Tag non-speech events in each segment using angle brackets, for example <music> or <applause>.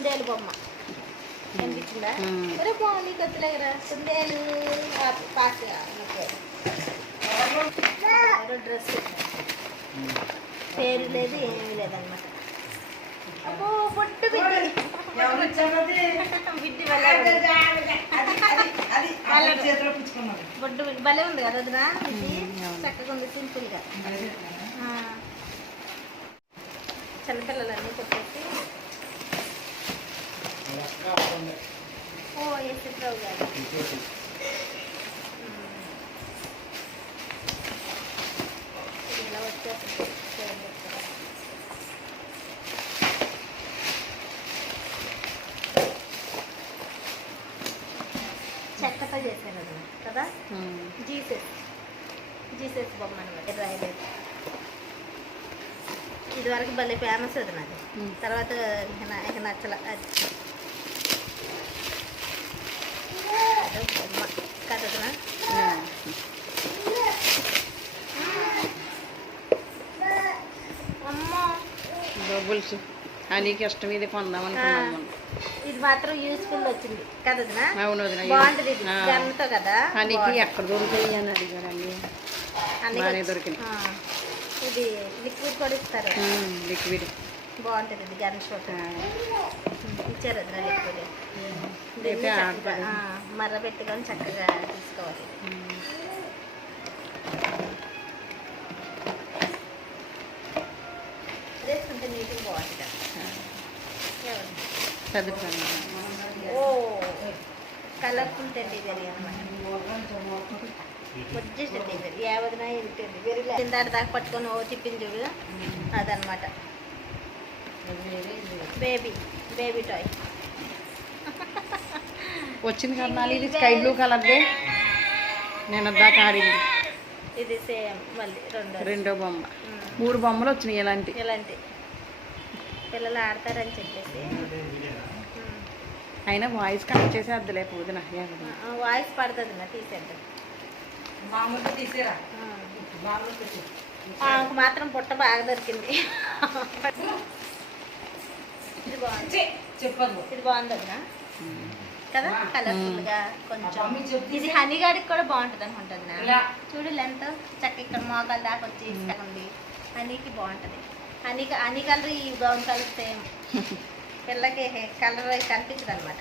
కుందేలు బొమ్మ కనిపించిందా బాగుంది కొత్తలేరా కుందేలు డ్రెస్ పేరు లేదు ఏమీ లేదన్నమాట అబ్బో పొట్టు బిడ్డి భలే ఉంది. కదా. చక్కగా ఉంది సింపుల్గా అది ఓ ఎస్ఎఫ్రావు గారు ఇలా వచ్చేస్తుంది. చెక్కతో చేశాను అది కదా. జీసస్ జీసస్ బొమ్మ అనమాట రాయలేదు ఇది వరకు భలే ఫేమస్ అది నాది. తర్వాత నచ్చల అది అదో బొమ్మ కదనా ఉమ్. అమ్మో బబుల్స్ హనీకి ఇష్టం ఇది కొందాం అనుకున్నాం మనం. ఇది మాత్రం యూస్ఫుల్ వచ్చింది. కదనా అవును వదిన బాగుంటుంది ఇది. కదా? బాగుంటుంది. ఎక్కడ దొరుకుతాయి అని అడిగారు అన్ని బాగానే దొరికినాయి. ఇది లిక్విడ్ కూడా ఇస్తారు. లిక్విడ్ బాగుంటుంది ఇది ఇచ్చారు వదిన మర్ర పెట్టుకొని చక్కగా తీసుకోవాలి. కదా. ఎవరు? చదువుతాను. ఓ కలర్ఫుల్ బెరీ అనమాట వచ్చే టెడ్డీ బెరీ యావదినా ఇది కింద దాకా పట్టుకొని ఓ తిప్పింది చూడు అదనమాట బేబీ బేబీ టాయ్ వచ్చింది కదా ఇది స్కై బ్లూ కలర్దే నేను దాకా ఆడింది ఇది సేమ్ మళ్ళీ రెండు రెండో బొమ్మ. మూడు బొమ్మలు వచ్చినాయి ఇలాంటి. ఇలాంటి. పిల్లలు ఆడతారని చెప్పేసి. అయినా వాయిస్ కనెక్ట్ చేసి అద్దలే పోదు నా వాయిస్ పడుతుంది నా తీసేద్దాం. ఆమెకు మాత్రం పుట్ట బాగా దొరికింది. <laughs> <laughs> చెప్పదు. ఇది? కదా? కలర్ఫుల్గా కొంచెం. ఇది హనీ గాడికి కూడా బాగుంటుంది అనుకుంటున్నా ఇలా. చూడు లెంత్. చక్క ఇక్కడ మోకాల దాకా వచ్చి ఉంది. హనీకి బాగుంటుంది. హనీ హనీ కలర్ ఈ బ్రౌన్ కలర్ సేమ్. <laughs> పిల్లకి కలర్ కనిపించదు అనమాట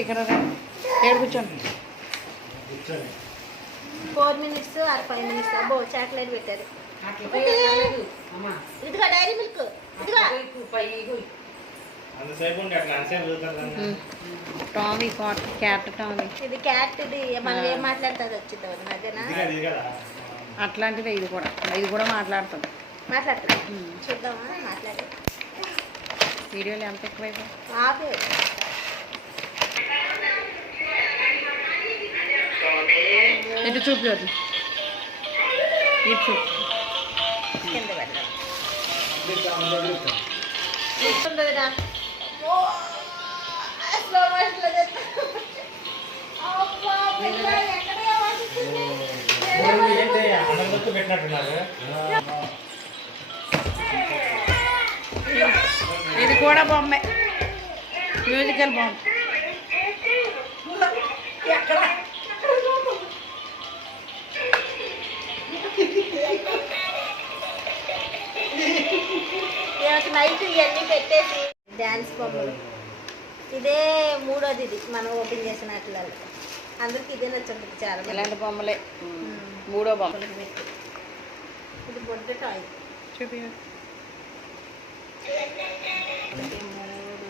ఇక్కడ ఏడు కూర్చోండి. Four minutes or five minutes అబ్బో చాక్లెట్ పెట్టారు. ఇదిగో dairy milk. Tommy cat cat Tommy. ఇది క్యాట్ ఇది మనం ఏం మాట్లాడుతుంది వచ్చింది వదిన అదేనా ఇది కదా ఇది కదా. అట్లాంటిదే ఇది కూడా. ఇది కూడా మాట్లాడుతుంది మాట్లాడుతుంది. చూద్దామా? మాట్లాడి వీడియోలు ఎంత ఎక్కువైపోయి ఆపే ఇటు చూపలేదు ఇటు చూపు. ఇది కూడా బొమ్మే. మ్యూజికల్ బొమ్మ. ఎక్కడ? తర్వాత నైట్ ఇవన్నీ పెట్టేసి డ్యాన్స్ బొమ్మలు. ఇదే మూడోది ఇది మనం ఓపెన్ చేసిన వాటిలో అందరికి ఇదే నచ్చింది చాలా ఇలాంటి బొమ్మలే. మూడో బొమ్మలు పెట్టి. ఇది బొడ్డ టాయ్. చూపి. మూడు